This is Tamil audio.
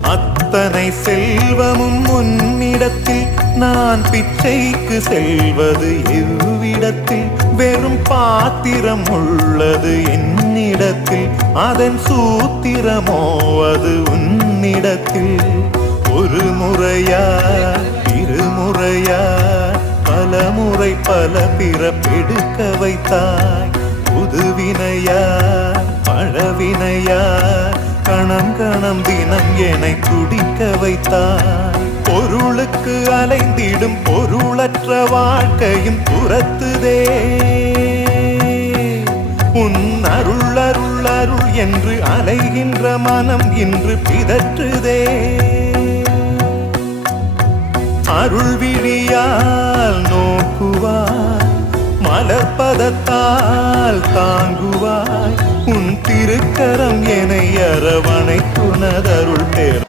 அத்தனை செல்வமும் உன்னிடத்தில் நான் பிச்சைக்கு செல்வது எவ்விடத்தில்? வெறும் பாத்திரம் உள்ளது என்னிடத்தில், அதன் சூத்திரமோ அது உன்னிடத்தில். ஒரு முறையா இருமுறையா பல முறை பல பிறப்பெடுக்க வைத்தாய். புதுவினையா பழவினையா கணம் கணம் தினம் என்னை துடிக்க வைத்தாய். பொருளுக்கு அலைந்திடும் பொருளற்ற வாழ்க்கையும் துரத்துதே. உன் அருள் அருள் அருள் என்று அலைகின்ற மனம் இன்று பிதற்றுதே. அருள் விழியால் நோக்குவாய், மலர்பதத்தால் தாங்குவாய். உன் திருக்கரம் என்னை அரவணைத்துனதருள் பேர்